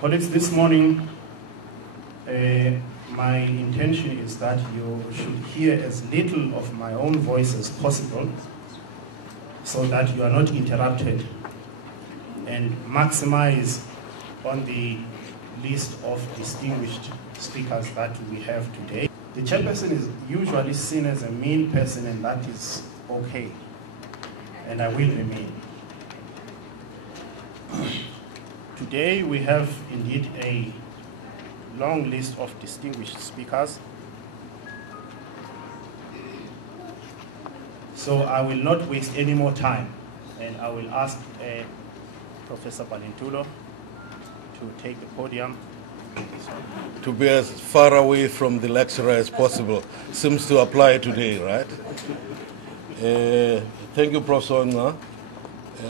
Colleagues, this morning, my intention is that you should hear as little of my own voice as possible so that you are not interrupted, and maximize on the list of distinguished speakers that we have today. The chairperson is usually seen as a mean person, and that is okay, and I will remain. Today we have indeed a long list of distinguished speakers. So I will not waste any more time, and I will ask Professor Balintulo to take the podium. To be as far away from the lecturer as possible seems to apply today, right? Thank you, Prof. Songca.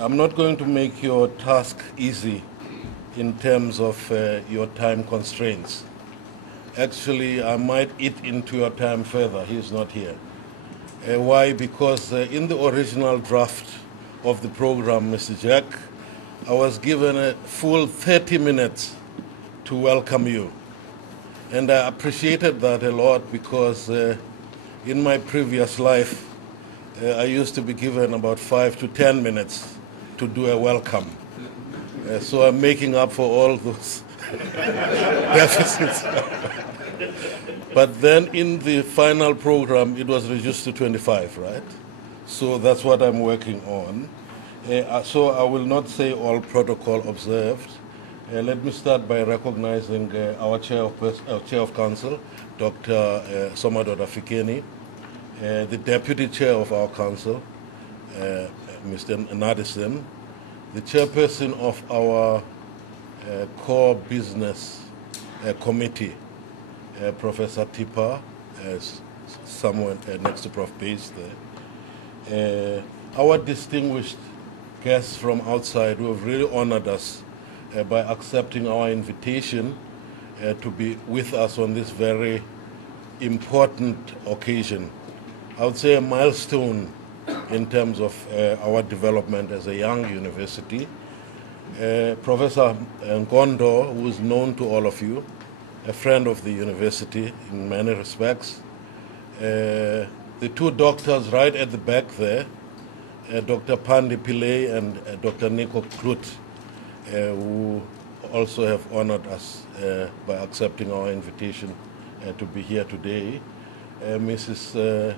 I'm not going to make your task easy in terms of your time constraints. Actually, I might eat into your time further. He's not here. Why? Because in the original draft of the program, Mr. Jack, I was given a full 30 minutes to welcome you. And I appreciated that a lot because in my previous life, I used to be given about 5 to 10 minutes to do a welcome. So I'm making up for all those deficits. But then in the final program, it was reduced to 25, right? So that's what I'm working on. So I will not say all protocol observed. Let me start by recognizing our Chair of Council, Dr. Somadoda Fikeni, the Deputy Chair of our Council, Mr. Nadison, the Chairperson of our Core Business Committee, Professor Tipa, as someone next to Prof. Base there. Our distinguished guests from outside who have really honored us by accepting our invitation to be with us on this very important occasion. I would say a milestone in terms of our development as a young university. Professor Nkondo, who is known to all of you, a friend of the university in many respects. The two doctors right at the back there, Dr. Pandi Pillay and Dr. Nico Klut, who also have honored us by accepting our invitation to be here today. Mrs.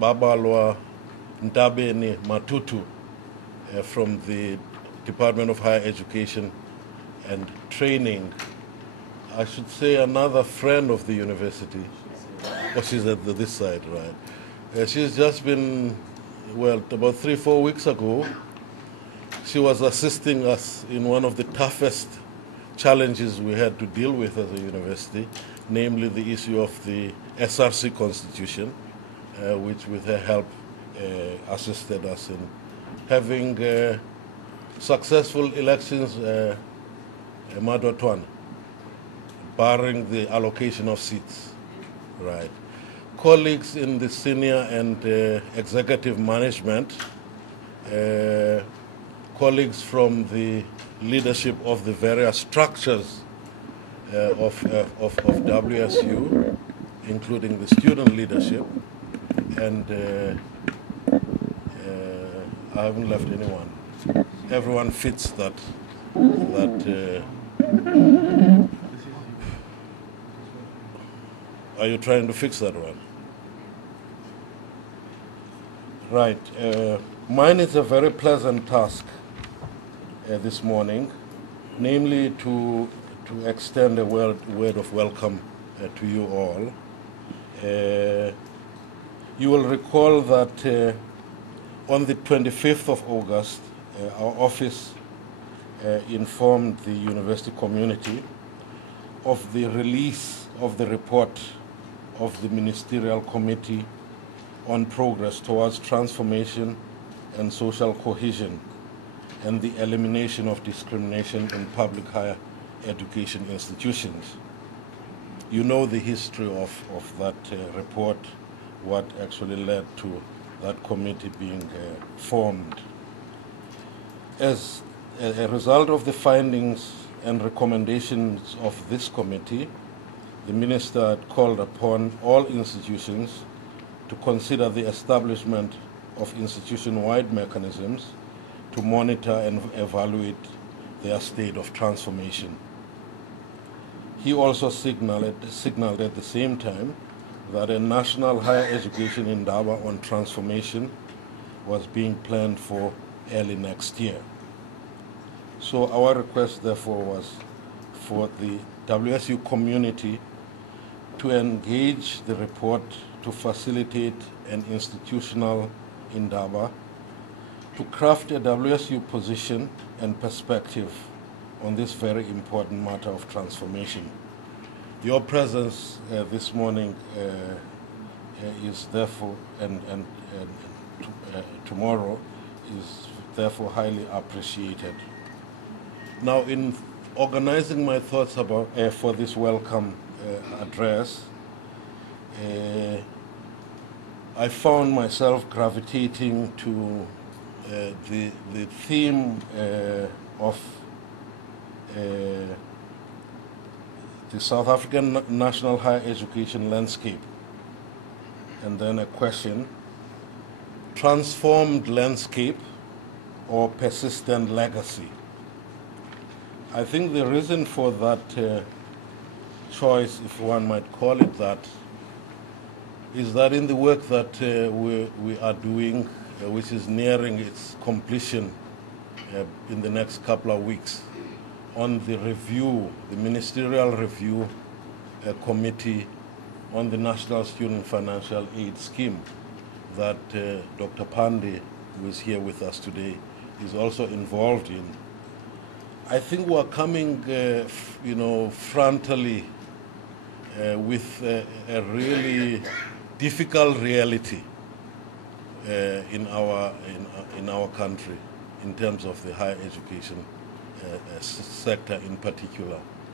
Babalwa Ntabeni Matutu from the Department of Higher Education and Training. I should say another friend of the university. Oh, she's at this side, right? She's just been, well, about 3-4 weeks ago, she was assisting us in one of the toughest challenges we had to deal with as a university, namely the issue of the SRC constitution, which with her help assisted us in having successful elections Madotwan, barring the allocation of seats, right? Colleagues in the senior and executive management, colleagues from the leadership of the various structures of WSU, including the student leadership, and I haven't left anyone. Everyone fits that. Are you trying to fix that one? Right. Mine is a very pleasant task this morning, namely to extend a word of welcome to you all. You will recall that on the 25th of August, our office informed the university community of the release of the report of the Ministerial Committee on Progress towards Transformation and Social Cohesion and the Elimination of Discrimination in Public Higher Education Institutions. You know the history of that report, what actually led to that committee being formed. As a result of the findings and recommendations of this committee, the Minister called upon all institutions to consider the establishment of institution-wide mechanisms to monitor and evaluate their state of transformation. He also signaled at the same time that a national higher education Indaba on transformation was being planned for early next year. So our request, therefore, was for the WSU community to engage the report to facilitate an institutional Indaba, to craft a WSU position and perspective on this very important matter of transformation. Your presence this morning is therefore, and tomorrow is therefore highly appreciated. Now, in organizing my thoughts about for this welcome address, I found myself gravitating to the theme of the South African national higher education landscape, and then a question: transformed landscape or persistent legacy? I think the reason for that choice, if one might call it that, is that in the work that we are doing, which is nearing its completion in the next couple of weeks, on the review, the ministerial review committee on the National Student Financial Aid Scheme that Dr. Pandey, who is here with us today, is also involved in. I think we're coming, frontally with a really difficult reality in our country in terms of the higher education sector in particular.